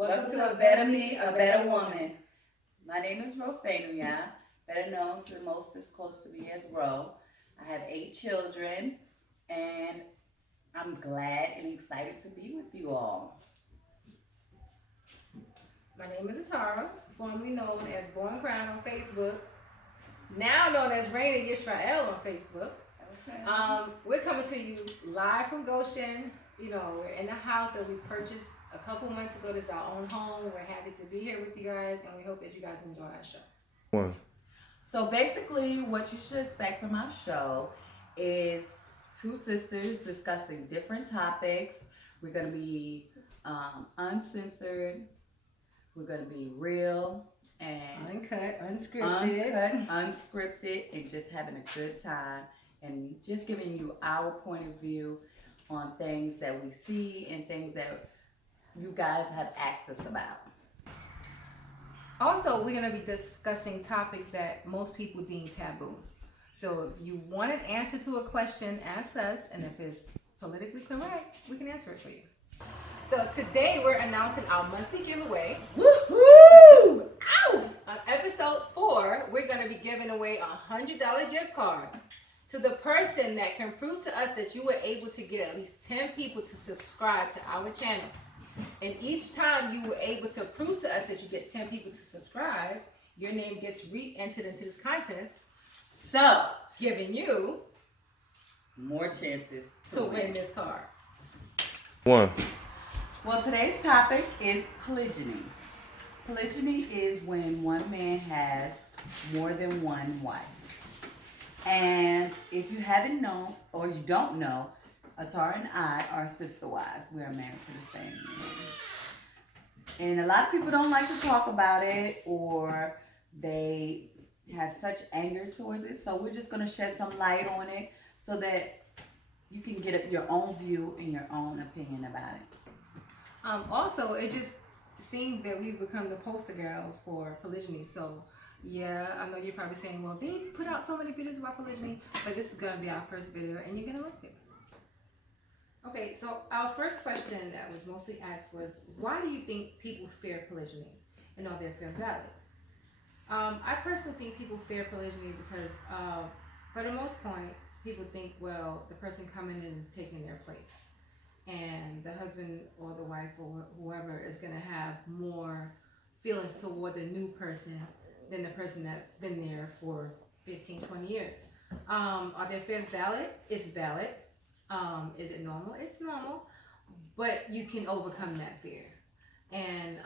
Welcome to A Better Me, A Better Woman. My name is Rofania, better known to most that's close to me as Ro. I have 8 children, and I'm glad and excited to be with you all. My name is Atarah, formerly known as Born Crown on Facebook, now known as Raina Yisrael on Facebook. Okay. We're coming to you live from Goshen. You know, we're in the house that we purchased a couple months ago. This is our own home. We're happy to be here with you guys, and we hope that you guys enjoy our show. One. So basically, what you should expect from our show is 2 sisters discussing different topics. We're going to be uncensored. We're going to be real and Uncut, unscripted. unscripted, and just having a good time and just giving you our point of view on things that we see and things that you guys have asked us about. Also, we're going to be discussing topics that most people deem taboo. So if you want an answer to a question, ask us, and if it's politically correct, we can answer it for you. So today we're announcing our monthly giveaway. Woohoo! Ow! On episode 4, we're going to be giving away a $100 gift card to the person that can prove to us that you were able to get at least 10 people to subscribe to our channel. And each time you were able to prove to us that you get 10 people to subscribe, your name gets re-entered into this contest. So, Giving you more chances to win this card. One. Well, today's topic is polygyny. Polygyny is when one man has more than one wife. And if you haven't known, or you don't know, Atarah and I are sister wives. We are married to the same man. And a lot of people don't like to talk about it, or they have such anger towards it. So we're just going to shed some light on it so that you can get your own view and your own opinion about it. Also, it just seems that we've become the poster girls for polygyny. So, yeah, I know you're probably saying, well, they put out so many videos about polygyny, but this is going to be our first video, and you're going to like it. Okay, so our first question that was mostly asked was, why do you think people fear polygyny? And are their fears valid? I personally think people fear polygyny because, for the most part, people think, well, the person coming in is taking their place. And the husband or the wife or whoever is going to have more feelings toward the new person than the person that's been there for 15, 20 years. Are their fears valid? It's valid. Is it normal? It's normal. But you can overcome that fear. And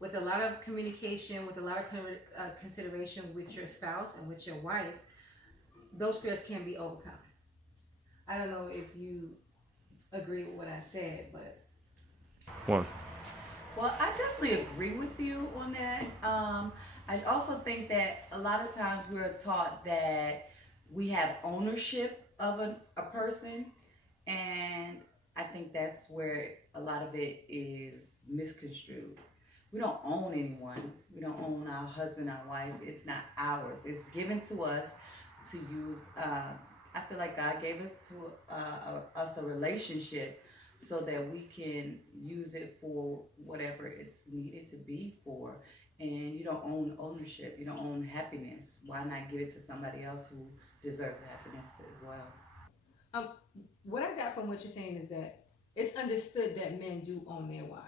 with a lot of communication, with a lot of consideration with your spouse and with your wife, those fears can be overcome. I don't know if you agree with what I said, but One. Well, I definitely agree with you on that. I also think that a lot of times we're taught that we have ownership of a person, and I think that's where a lot of it is misconstrued. We don't own anyone. We don't own our husband, our wife. It's not ours. It's given to us to use. I feel like God gave it to us a relationship so that we can use it for whatever it's needed to be for. And you don't own ownership. You don't own happiness. Why not give it to somebody else who deserves happiness as well? what I got from what you're saying is that it's understood that men do own their wives.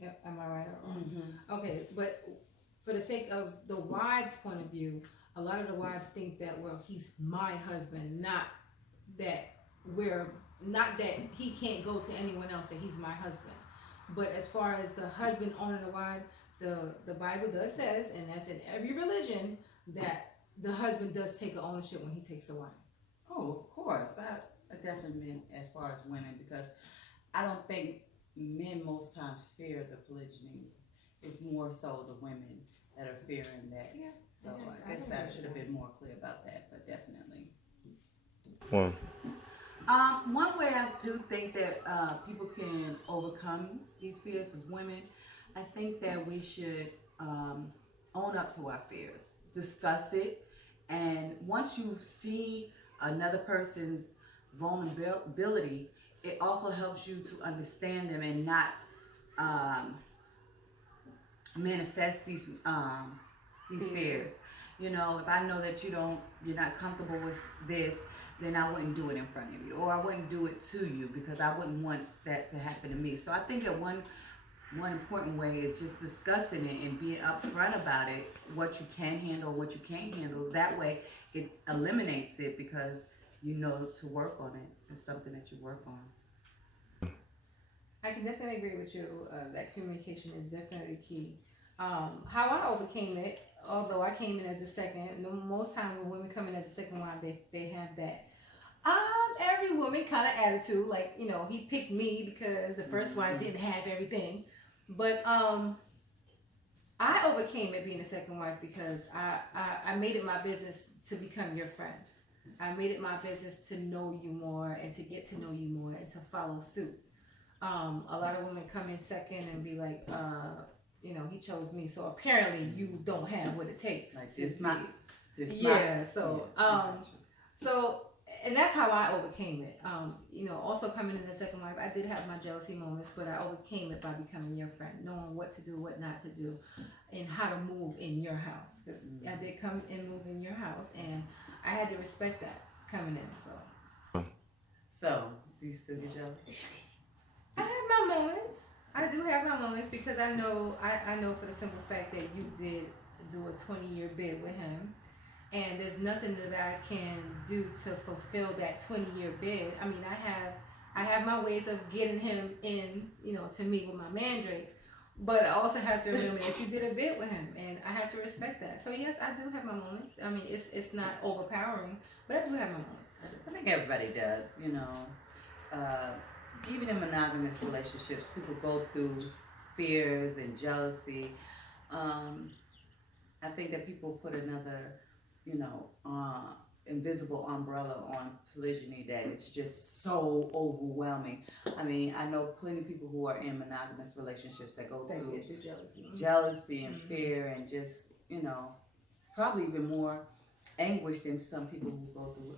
Yep, am I right or wrong? Mm-hmm. Okay, but for the sake of the wives' point of view, a lot of the wives think that, well, he's my husband, not that he can't go to anyone else, that he's my husband. But as far as the husband owning the wives, the Bible does says, and that's in every religion, that the husband does take ownership when he takes a wife. Oh, of course. I definitely meant as far as women, because I don't think men most times fear the polygyny. It's more so the women that are fearing that. Yeah. So I guess I should have been more clear about that, but definitely. One. One way I do think that people can overcome these fears as women, I think that we should own up to our fears, discuss it, and once you see another person's vulnerability, it also helps you to understand them and not manifest these fears. You know, if I know that you're not comfortable with this, then I wouldn't do it in front of you, or I wouldn't do it to you because I wouldn't want that to happen to me. So I think that one important way is just discussing it and being upfront about it, what you can handle, what you can't handle. That way, it eliminates it because you know to work on it. It's something that you work on. I can definitely agree with you that communication is definitely key. How I overcame it, although I came in as a second, most times when women come in as a second wife, they have that every woman kind of attitude, like, you know, he picked me because the first wife didn't have everything. But I overcame it being a second wife because I made it my business to become your friend. I made it my business to know you more and to get to know you more and to follow suit. A lot of women come in second and be like, you know, he chose me, so apparently you don't have what it takes. Like so and that's how I overcame it. You know, also coming in the second wife, I did have my jealousy moments, but I overcame it by becoming your friend, knowing what to do, what not to do, and how to move in your house. Because I did come and move in your house, and I had to respect that coming in. So, do you still get jealous? I have my moments. I do have my moments because I know for the simple fact that you did do a 20-year bid with him. And there's nothing that I can do to fulfill that 20-year bid. I mean, I have my ways of getting him in, you know, to meet with my mandrakes. But I also have to remember that you did a bid with him, and I have to respect that. So yes, I do have my moments. I mean, it's not overpowering, but I do have my moments. I think everybody does, you know. Even in monogamous relationships, people go through fears and jealousy. I think that people put another, you know, invisible umbrella on polygyny that it's just so overwhelming. I mean, I know plenty of people who are in monogamous relationships that go through jealousy and fear and just, you know, probably even more anguish than some people who go through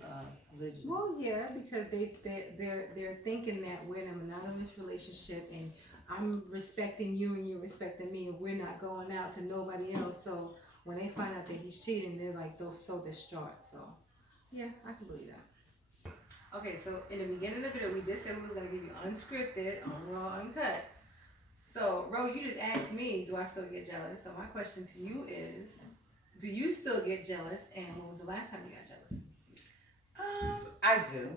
polygyny. Well, yeah, because they're thinking that we're in a monogamous relationship and I'm respecting you and you're respecting me, and we're not going out to nobody else. So when they find out that he's cheating, they're like, they're so distraught. So yeah, I can believe that. Okay, so in the beginning of the video, we did say we was gonna give you unscripted, raw, uncut. So Ro, you just asked me, do I still get jealous? So my question to you is, do you still get jealous, and when was the last time you got jealous? I do.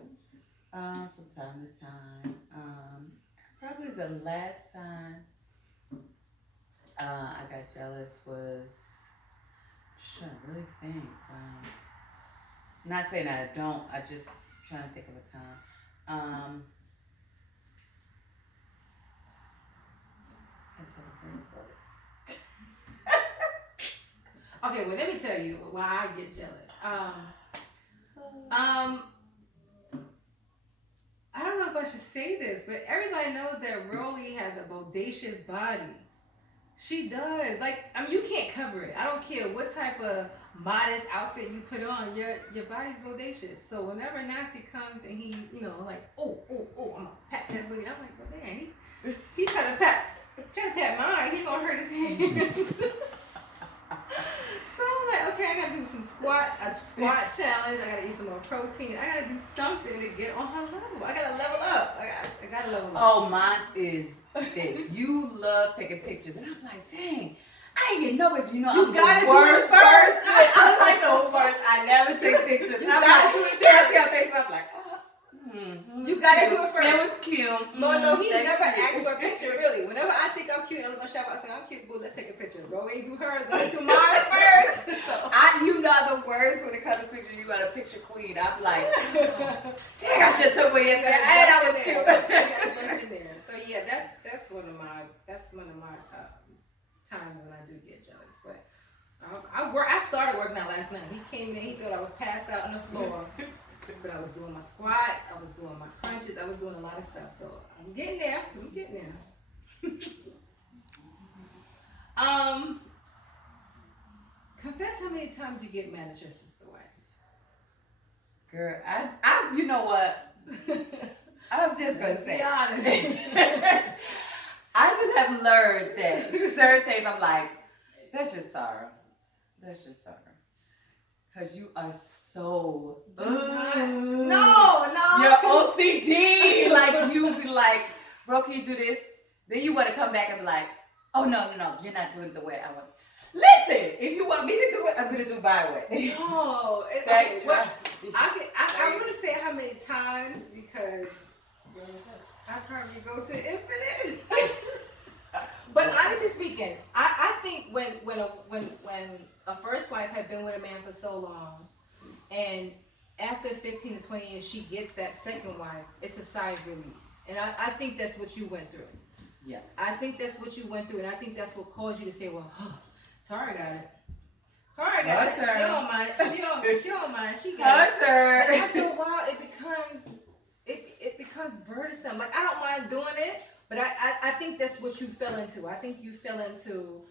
From time to time. Probably the last time I got jealous was, trying to really think. Not saying that I don't, I just trying to think of a time. I just have a brain fart. Okay, well, let me tell you why I get jealous. I don't know if I should say this, but everybody knows that Rolly has a bodacious body. She does. Like, I mean, you can't cover it. I don't care what type of modest outfit you put on. Your body's bodacious. So whenever Nancy comes and he, you know, like, oh, I'm gonna pat that booty. I'm like, well, dang, he trying to pat mine. He gonna hurt his hand. So I'm like, okay, I gotta do a squat challenge. I gotta eat some more protein. I gotta do something to get on her level. I gotta level up. I gotta level up. Oh, mine is this. You love taking pictures, and I'm like, dang, I ain't even know it. You know, you I'm gotta the do worst it first. I'm like the worst. I never take pictures. You gotta do it first. I see her Facebook. I'm like, you gotta do it first. It was cute. No, he never asked for a picture, really. Whenever I think I'm cute, I'm gonna shout out, say, I'm cute, boo, let's take a picture. Ro ain't do hers, let's do mine first. So. You know the worst when it comes to pictures. You got a picture queen. I'm like, dang, I should have took one yesterday. And I was cute. You gotta jump in there. So yeah, that's one of my times when I do get jealous. But I started working out last night. He came in, he thought I was passed out on the floor. But I was doing my squats, I was doing my crunches, I was doing a lot of stuff. So I'm getting there. Confess how many times you get mad at your sister wife. Girl, I you know what? I'm just gonna say. Be honest. I just have learned that certain things I'm like, That's just Tara. That's just Tara. Cause you are so No. You're OCD. Like you be like, bro, can you do this? Then you want to come back and be like, oh no, you're not doing it the way I want. Listen, if you want me to do it, I'm gonna do my way. No, it's That okay. drives me. I wouldn't say how many times because I probably go to infinite. But honestly speaking, I think when a first wife had been with a man for so long, and after 15 to 20 years she gets that second wife, it's a sigh of relief. And I think that's what you went through. Yeah. I think that's what you went through, and I think that's what caused you to say, well, Tara got it. Tara got it. She don't mind. She don't mind. She got it. But after a while, it becomes burdensome. Like, I don't mind doing it, but I think that's what you fell into. I think you fell into,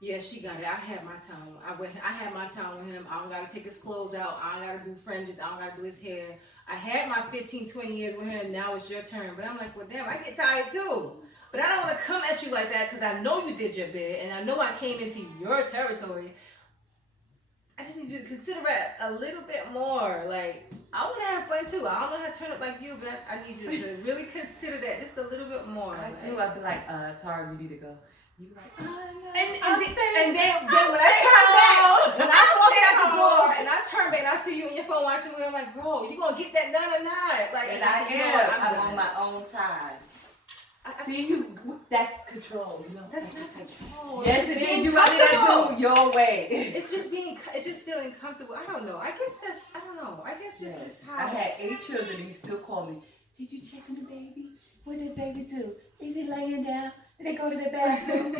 yeah, she got it. I had my time. I had my time with him. I don't got to take his clothes out. I don't got to do fringes. I don't got to do his hair. I had my 15, 20 years with him. Now it's your turn. But I'm like, well, damn, I get tired too. But I don't want to come at you like that because I know you did your bit and I know I came into your territory. I just need you to consider it a little bit more. Like, I want to have fun too. I don't know how to turn up like you, but I need you to really consider that just a little bit more. I do. I'd be like, Tara, you need to go. You be like, oh, no. And then when I turn back, when I'm walking out the door and I turn back and I see you on your phone watching me, I'm like, bro, you gonna get that done or not? Like, and I am. I'm on my own time. See, that's control. You know, that's not control. Yes, it is. You really gotta do your way. It's just feeling comfortable. I don't know. I don't know. I guess it's just how. I had 8 children and you still call me. Did you check on the baby? What did the baby do? Is he laying down? Did they go to the bathroom?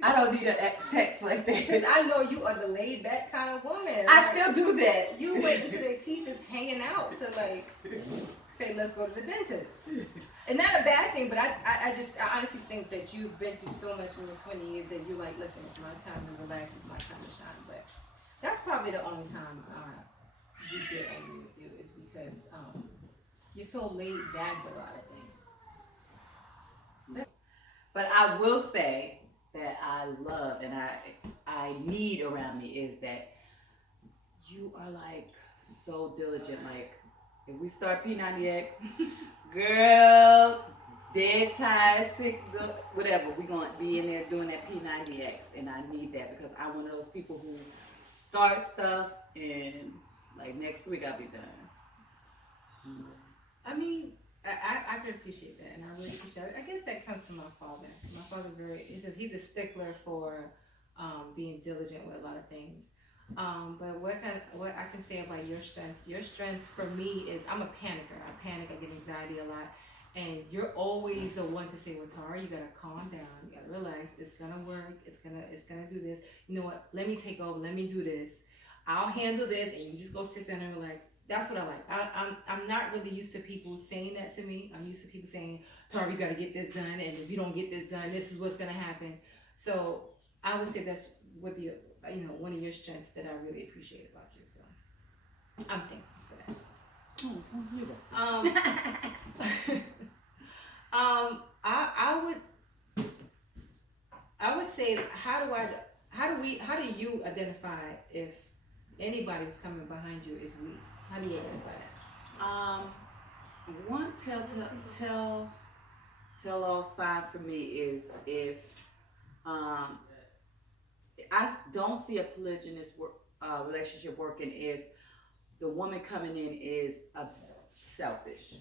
I don't need a text like that. Because I know you are the laid back kind of woman. I still do that. You wait until their teeth is hanging out to like say, let's go to the dentist. And not a bad thing, but I honestly think that you've been through so much in the 20 years that you're like, listen, it's my time to relax, it's my time to shine. But that's probably the only time you get angry with you is because you're so laid back with a lot of things. But I will say that I love and I need around me is that you are like so diligent. Like if we start P90X, girl, dead tired, sick, whatever, we're going to be in there doing that P90X. And I need that because I'm one of those people who start stuff and like next week I'll be done. I mean, I can appreciate that, and I really appreciate it. I guess that comes from my father. My father's he's a stickler for being diligent with a lot of things. But what I can say about your strengths for me is I'm a panicker. I panic, I get anxiety a lot. And you're always the one to say, well, Tara, you gotta calm down, you gotta relax, it's gonna work, it's gonna do this. You know what, let me take over, let me do this. I'll handle this, and you just go sit there and relax. That's what I like. I'm not really used to people saying that to me. I'm used to people saying, Tara, you gotta get this done, and if you don't get this done, this is what's gonna happen. So I would say that's what one of your strengths that I really appreciate about you. So I'm thankful for that. I would say, how do you identify if anybody who's coming behind you is weak? How do you identify that? One tell all sign for me is if I don't see a polygynous relationship working if the woman coming in is selfish.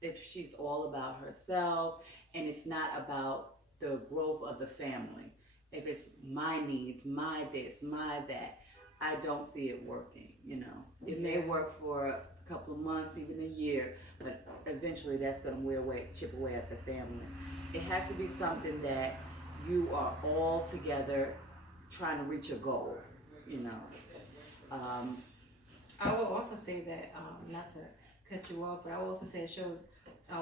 If she's all about herself and it's not about the growth of the family. If it's my needs, my this, my that, I don't see it working, It may work for a couple of months, even a year, but eventually that's going to chip away at the family. It has to be something that you are all together trying to reach a goal, I will also say that, not to cut you off, but I will also say it shows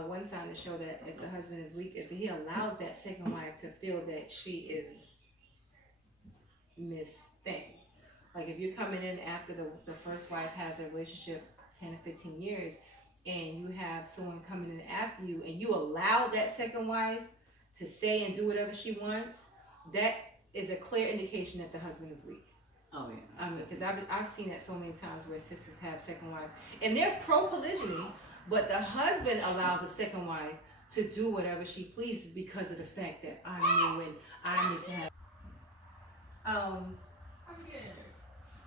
one sign to show that if the husband is weak, if he allows that second wife to feel that she is Miss Thing. Like if you're coming in after the first wife has a relationship 10 or 15 years and you have someone coming in after you and you allow that second wife to say and do whatever she wants, that is a clear indication that the husband is weak. Oh yeah. Because I've seen that so many times where sisters have second wives, and they're pro polygyny, but the husband allows the second wife to do whatever she pleases because of the fact that I'm new and I need to have.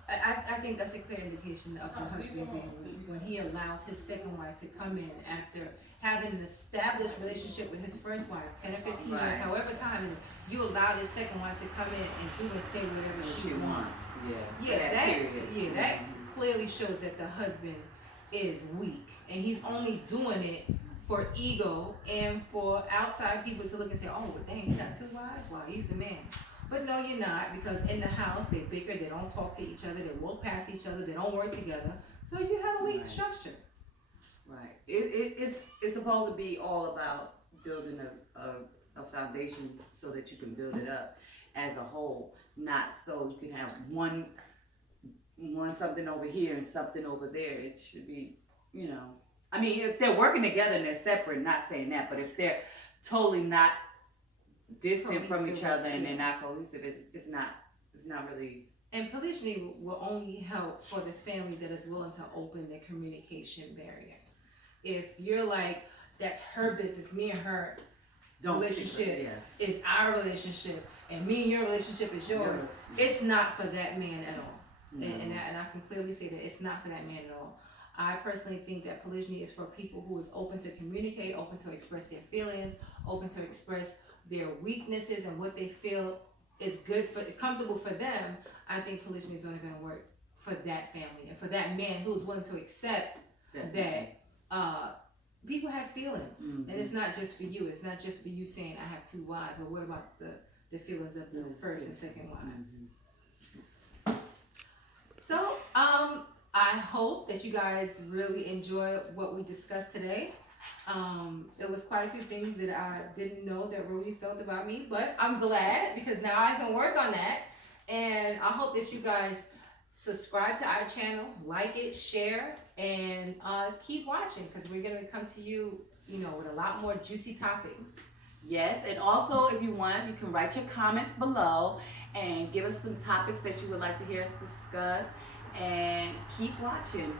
I think that's a clear indication of the husband being weak when he allows his second wife to come in after having an established relationship with his first wife, 10 or 15 years, Right. however time it is. You allow this second wife to come in and do and say whatever she wants. Yeah. That clearly shows that the husband is weak, and he's only doing it for ego and for outside people to look and say, "Oh, but dang, he's got 2 wives. Wow, he's the man." But no, you're not, because in the house they bicker, they don't talk to each other, they walk past each other, they don't work together. So you have a weak Right. structure. Right. It's supposed to be all about building a foundation so that you can build it up as a whole, not so you can have one something over here and something over there. It should be, I mean, if they're working together and they're separate, not saying that, but if they're totally not distant from each other and they're not cohesive, it's not really. And polygyny will only help for the family that is willing to open the communication barrier. If you're like, that's her business, me and her relationship is our relationship, and me and your relationship is yours, it's not for that man at all. And I can clearly say that it's not for that man at all. I personally think that polygyny is for people who is open to communicate, open to express their feelings, open to express their weaknesses and what they feel is comfortable for them. I think polygyny is only going to work for that family and for that man who's willing to accept that people have feelings, and it's not just for you. It's not just for you saying I have 2 wives, but what about the feelings of the first and second wives? So I hope that you guys really enjoy what we discussed today. There was quite a few things that I didn't know that Rudy felt about me, but I'm glad because now I can work on that. And I hope that you guys subscribe to our channel, like it, share, and keep watching, because we're going to come to you, with a lot more juicy topics. Yes, and also if you want, you can write your comments below and give us some topics that you would like to hear us discuss, and keep watching.